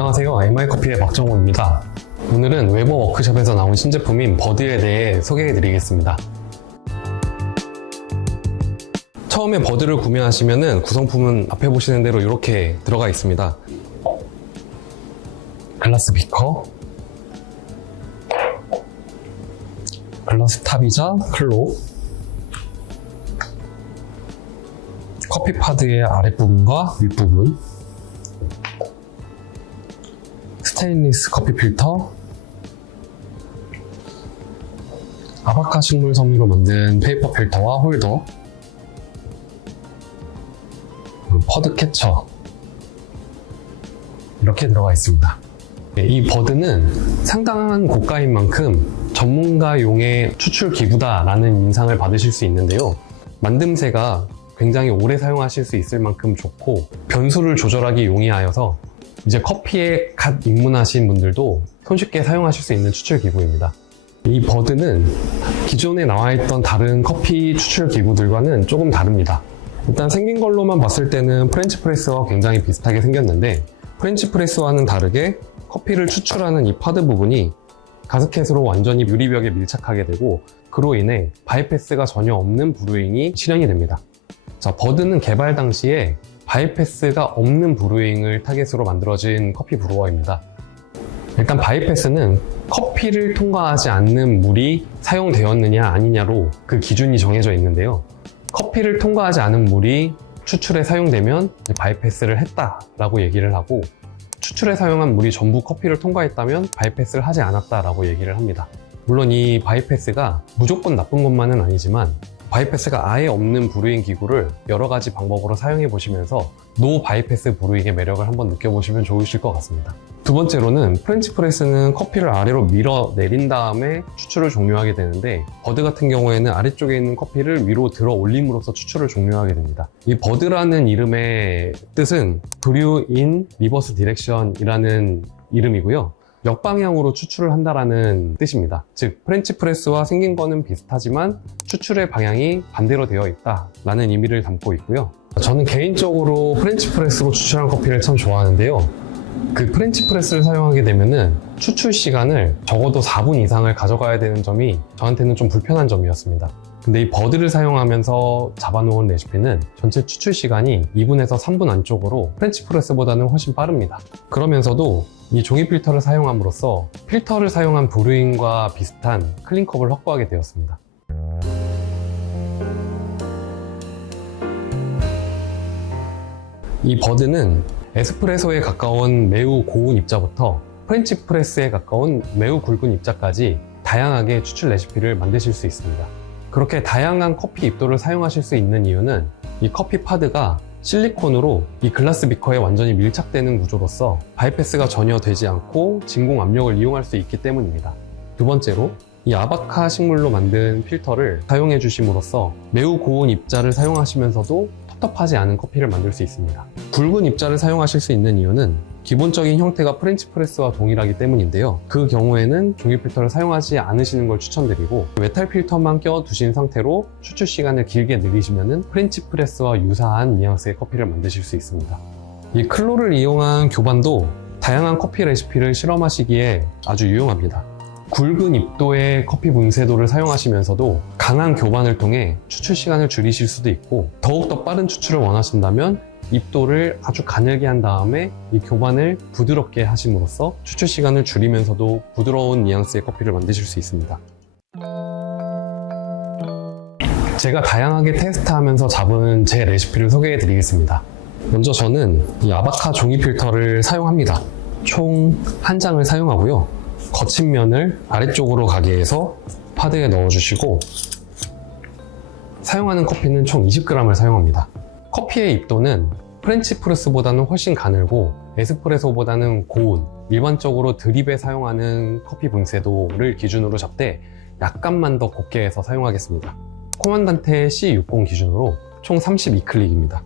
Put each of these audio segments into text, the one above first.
안녕하세요. MI커피의 박정호입니다. 오늘은 웨버 워크숍에서 나온 신제품인 버드에 대해 소개해드리겠습니다. 처음에 버드를 구매하시면 구성품은 앞에 보시는 대로 이렇게 들어가 있습니다. 글라스 비커, 글라스 탑이자 클로, 커피 파드의 아랫부분과 윗부분, 스테인리스 커피 필터, 아바카 식물 섬유로 만든 페이퍼 필터와 홀더, 그리고 퍼드 캐쳐, 이렇게 들어가 있습니다. 이 버드는 상당한 고가인 만큼 전문가용의 추출 기구다라는 인상을 받으실 수 있는데요. 만듦새가 굉장히 오래 사용하실 수 있을 만큼 좋고 변수를 조절하기 용이하여서 이제 커피에 갓 입문하신 분들도 손쉽게 사용하실 수 있는 추출 기구입니다. 이 버드는 기존에 나와있던 다른 커피 추출 기구들과는 조금 다릅니다. 일단 생긴 걸로만 봤을 때는 프렌치 프레스와 굉장히 비슷하게 생겼는데, 프렌치 프레스와는 다르게 커피를 추출하는 이 파드 부분이 가스켓으로 완전히 유리벽에 밀착하게 되고, 그로 인해 바이패스가 전혀 없는 브루잉이 실현이 됩니다. 자, 버드는 개발 당시에 바이패스가 없는 브루잉을 타겟으로 만들어진 커피 브루어입니다. 일단 바이패스는 커피를 통과하지 않는 물이 사용되었느냐 아니냐로 그 기준이 정해져 있는데요. 커피를 통과하지 않은 물이 추출에 사용되면 바이패스를 했다라고 얘기를 하고, 추출에 사용한 물이 전부 커피를 통과했다면 바이패스를 하지 않았다라고 얘기를 합니다. 물론 이 바이패스가 무조건 나쁜 것만은 아니지만, 바이패스가 아예 없는 브루잉 기구를 여러 가지 방법으로 사용해 보시면서 노 바이패스 브루잉의 매력을 한번 느껴보시면 좋으실 것 같습니다. 두 번째로는 프렌치 프레스는 커피를 아래로 밀어 내린 다음에 추출을 종료하게 되는데, 버드 같은 경우에는 아래쪽에 있는 커피를 위로 들어 올림으로써 추출을 종료하게 됩니다. 이 버드라는 이름의 뜻은 브류 인 리버스 디렉션이라는 이름이고요. 역방향으로 추출을 한다라는 뜻입니다. 즉, 프렌치 프레스와 생긴 거는 비슷하지만 추출의 방향이 반대로 되어 있다라는 의미를 담고 있고요. 저는 개인적으로 프렌치 프레스로 추출한 커피를 참 좋아하는데요. 그 프렌치 프레스를 사용하게 되면은 추출 시간을 적어도 4분 이상을 가져가야 되는 점이 저한테는 좀 불편한 점이었습니다. 근데 이 버드를 사용하면서 잡아놓은 레시피는 전체 추출 시간이 2분에서 3분 안쪽으로 프렌치 프레스보다는 훨씬 빠릅니다. 그러면서도 이 종이 필터를 사용함으로써 필터를 사용한 브루잉과 비슷한 클린컵을 확보하게 되었습니다. 이 버드는 에스프레소에 가까운 매우 고운 입자부터 프렌치 프레스에 가까운 매우 굵은 입자까지 다양하게 추출 레시피를 만드실 수 있습니다. 그렇게 다양한 커피 입도를 사용하실 수 있는 이유는 이 커피 파드가 실리콘으로 이 글라스 비커에 완전히 밀착되는 구조로서 바이패스가 전혀 되지 않고 진공 압력을 이용할 수 있기 때문입니다. 두 번째로, 이 아바카 식물로 만든 필터를 사용해 주심으로써 매우 고운 입자를 사용하시면서도 텁텁하지 않은 커피를 만들 수 있습니다. 굵은 입자를 사용하실 수 있는 이유는 기본적인 형태가 프렌치 프레스와 동일하기 때문인데요. 그 경우에는 종이 필터를 사용하지 않으시는 걸 추천드리고, 메탈 필터만 껴두신 상태로 추출 시간을 길게 늘리시면 프렌치 프레스와 유사한 뉘앙스의 커피를 만드실 수 있습니다. 이 클로를 이용한 교반도 다양한 커피 레시피를 실험하시기에 아주 유용합니다. 굵은 입도의 커피 분쇄도를 사용하시면서도 강한 교반을 통해 추출 시간을 줄이실 수도 있고, 더욱더 빠른 추출을 원하신다면 입도를 아주 가늘게 한 다음에 이 교반을 부드럽게 하심으로써 추출 시간을 줄이면서도 부드러운 뉘앙스의 커피를 만드실 수 있습니다. 제가 다양하게 테스트하면서 잡은 제 레시피를 소개해 드리겠습니다. 먼저 저는 이 아바카 종이 필터를 사용합니다. 총 한 장을 사용하고요. 거친 면을 아래쪽으로 가게 해서 파드에 넣어주시고, 사용하는 커피는 총 20g을 사용합니다. 커피의 입도는 프렌치 프레스보다는 훨씬 가늘고 에스프레소보다는 고운, 일반적으로 드립에 사용하는 커피 분쇄도를 기준으로 잡되 약간만 더 곱게 해서 사용하겠습니다. 코만단테 C60 기준으로 총 32클릭입니다.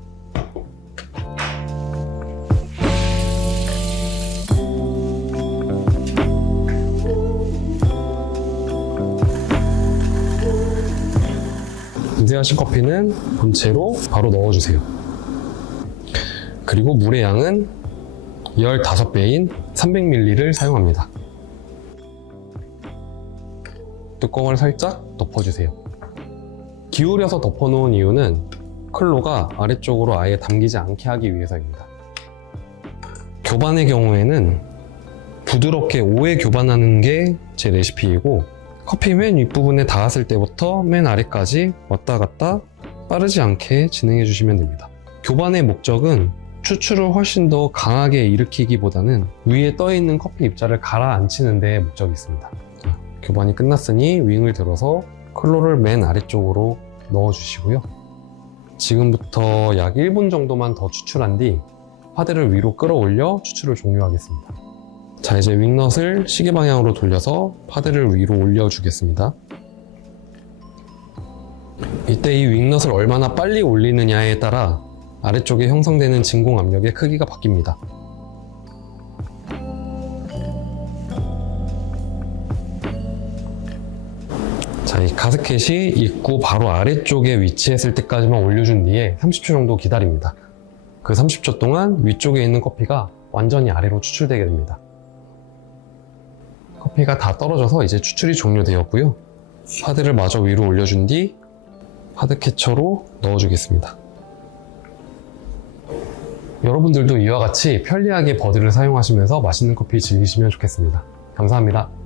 분쇄하신 커피는 본체로 바로 넣어주세요. 그리고 물의 양은 15배인 300ml를 사용합니다. 뚜껑을 살짝 덮어주세요. 기울여서 덮어놓은 이유는 클로가 아래쪽으로 아예 담기지 않게 하기 위해서입니다. 교반의 경우에는 부드럽게 오래 교반하는 게 제 레시피이고, 커피 맨 윗부분에 닿았을 때부터 맨 아래까지 왔다 갔다 빠르지 않게 진행해 주시면 됩니다. 교반의 목적은 추출을 훨씬 더 강하게 일으키기보다는 위에 떠있는 커피 입자를 가라앉히는 데 목적이 있습니다. 교반이 끝났으니 윙을 들어서 클로를 맨 아래쪽으로 넣어주시고요. 지금부터 약 1분 정도만 더 추출한 뒤 파드를 위로 끌어올려 추출을 종료하겠습니다. 자, 이제 윙넛을 시계 방향으로 돌려서 파드를 위로 올려주겠습니다. 이때 이 윙넛을 얼마나 빨리 올리느냐에 따라 아래쪽에 형성되는 진공 압력의 크기가 바뀝니다. 자, 이 가스켓이 입구 바로 아래쪽에 위치했을 때까지만 올려준 뒤에 30초 정도 기다립니다. 그 30초 동안 위쪽에 있는 커피가 완전히 아래로 추출되게 됩니다. 커피가 다 떨어져서 이제 추출이 종료되었고요. 파드를 마저 위로 올려준 뒤 파드 캐쳐로 넣어주겠습니다. 여러분들도 이와 같이 편리하게 버드를 사용하시면서 맛있는 커피 즐기시면 좋겠습니다. 감사합니다.